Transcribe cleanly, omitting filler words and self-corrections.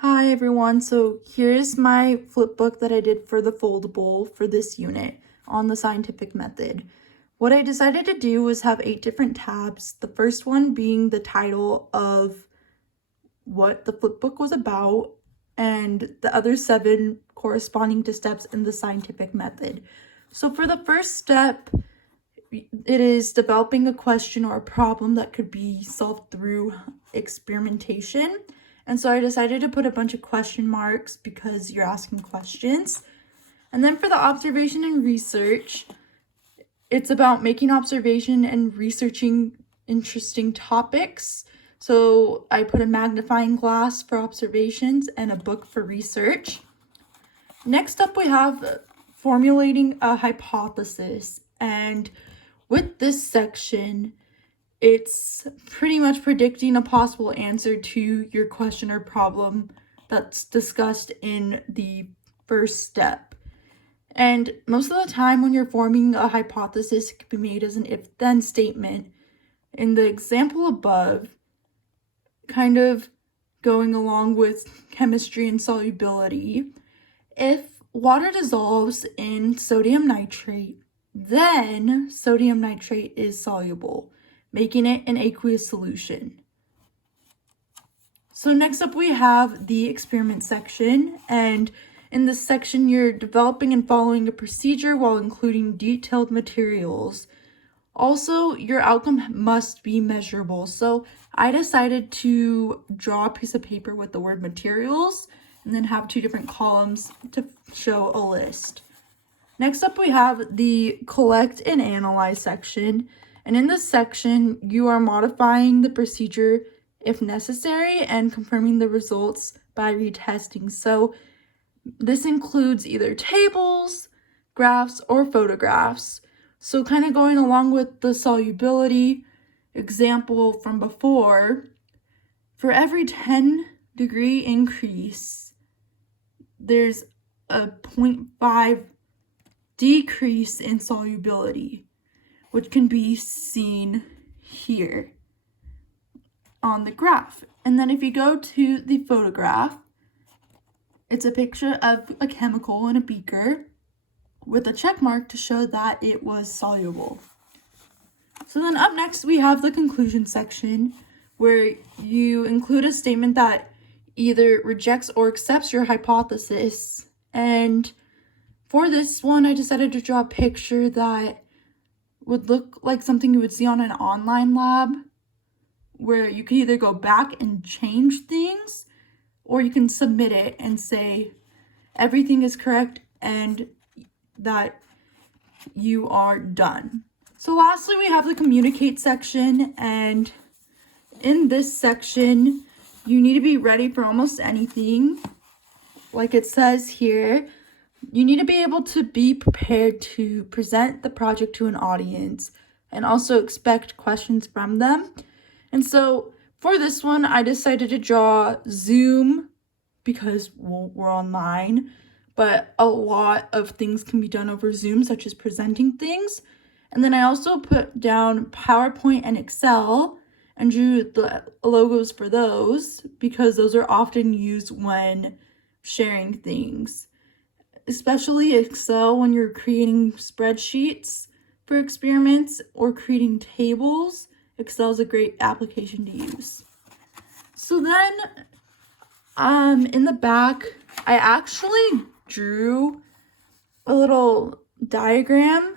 Hi everyone, so here's my flip book that I did for the Foldable for this unit on the scientific method. What I decided to do was have 8 different tabs, the first one being the title of what the flip book was about, and the other 7 corresponding to steps in the scientific method. So for the first step, it is developing a question or a problem that could be solved through experimentation. And so I decided to put a bunch of question marks because you're asking questions. And then for the observation and research, it's about making observation and researching interesting topics. So I put a magnifying glass for observations and a book for research. Next up, we have formulating a hypothesis. And with this section, it's pretty much predicting a possible answer to your question or problem that's discussed in the first step. And most of the time when you're forming a hypothesis, it can be made as an if-then statement. In the example above, kind of going along with chemistry and solubility, if water dissolves in sodium nitrate, then sodium nitrate is soluble, making it an aqueous solution. So next up we have the experiment section, and in this section you're developing and following a procedure while including detailed materials. Also, your outcome must be measurable. So I decided to draw a piece of paper with the word materials and then have 2 different columns to show a list. Next up, we have the collect and analyze section. And in this section, you are modifying the procedure if necessary and confirming the results by retesting. So this includes either tables, graphs, or photographs. So kind of going along with the solubility example from before, for every 10-degree increase, there's a 0.5 decrease in solubility, which can be seen here on the graph. And then if you go to the photograph, it's a picture of a chemical in a beaker with a check mark to show that it was soluble. So then up next we have the conclusion section, where you include a statement that either rejects or accepts your hypothesis. And for this one, I decided to draw a picture that would look like something you would see on an online lab, where you could either go back and change things, or you can submit it and say everything is correct and that you are done. So lastly, we have the communicate section, and in this section, you need to be ready for almost anything. Like it says here, you need to be able to be prepared to present the project to an audience and also expect questions from them. And so for this one, I decided to draw Zoom because, well, we're online, but a lot of things can be done over Zoom, such as presenting things. And then I also put down PowerPoint and Excel and drew the logos for those because those are often used when sharing things, especially Excel when you're creating spreadsheets for experiments or creating tables. Excel is a great application to use. So then in the back, I actually drew a little diagram